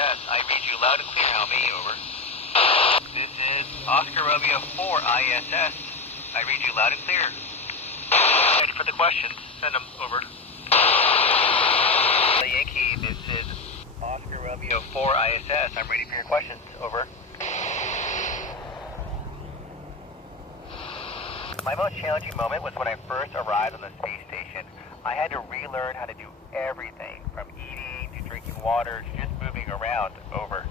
ISS. I read you loud and clear. How may you? Over. This is Oscar Romeo 4 ISS. I read you loud and clear. Ready for the questions. Send them. Over. Yankee, this is Oscar Romeo 4 ISS. I'm ready for your questions. Over. My most challenging moment was when I first arrived on the space station. I had to relearn how to do everything, from eating to drinking water to just moving around. Over.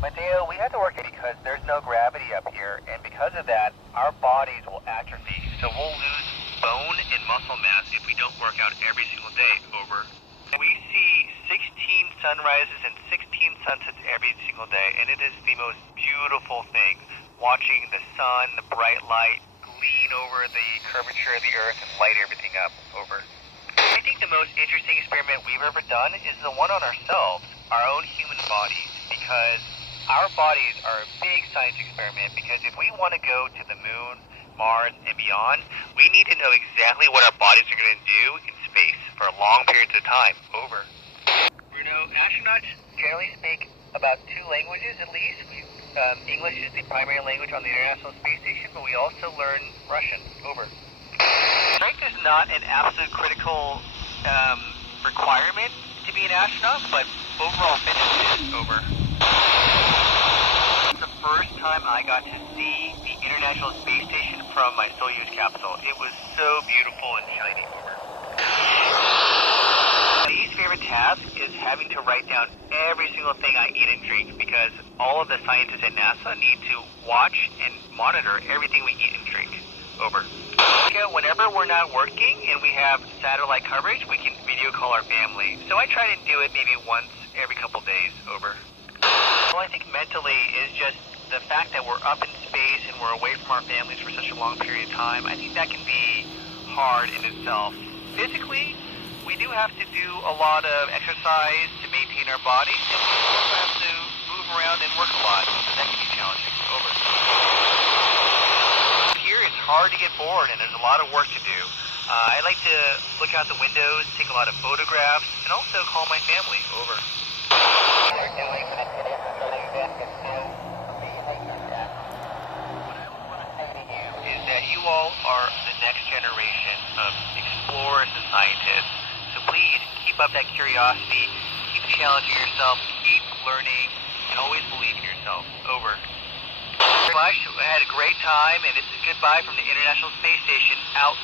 Mateo, we have to work because there's no gravity up here, and because of that, our bodies will atrophy, so we'll lose bone and muscle mass if we don't work out every single day. Over. We see 16 sunrises and 16 sunsets every single day, and it is the most beautiful thing, watching the sun, the bright light, gleam over the curvature of the Earth and light everything up. Over. I think the most interesting experiment we've ever done is the one on ourselves, our own human bodies, because our bodies are a big science experiment, because if we want to go to the moon, Mars, and beyond, we need to know exactly what our bodies are going to do in space for long periods of time. Over. Bruno, astronauts generally speak about 2 languages at least. English is the primary language on the International Space Station, but we also learn Russian. Over. Strength is not an absolute critical requirement to be an astronaut, but overall fitness is. Over. The first time I got to see the International Space Station from my Soyuz capsule. It was so beautiful and shiny. Over. My least favorite task is having to write down every single thing I eat and drink, because all of the scientists at NASA need to watch and monitor everything we eat and drink. Over. Whenever we're not working and we have satellite coverage, we can video call our family. So I try to do it maybe once every couple days. Over. Well, I think mentally is just the fact that we're up in space and we're away from our families for such a long period of time. I think that can be hard in itself. Physically, we do have to do a lot of exercise to maintain our bodies, and we also have to move around and work a lot, so that can be challenging. Over. Here it's hard to get bored, and there's a lot of work to do. I like to look out the windows, take a lot of photographs, and also call my family. Over. Is that you all are the next generation of explorers and scientists. So please keep up that curiosity, keep challenging yourself, keep learning, and always believe in yourself. Over. I had a great time, and this is goodbye from the International Space Station. Out.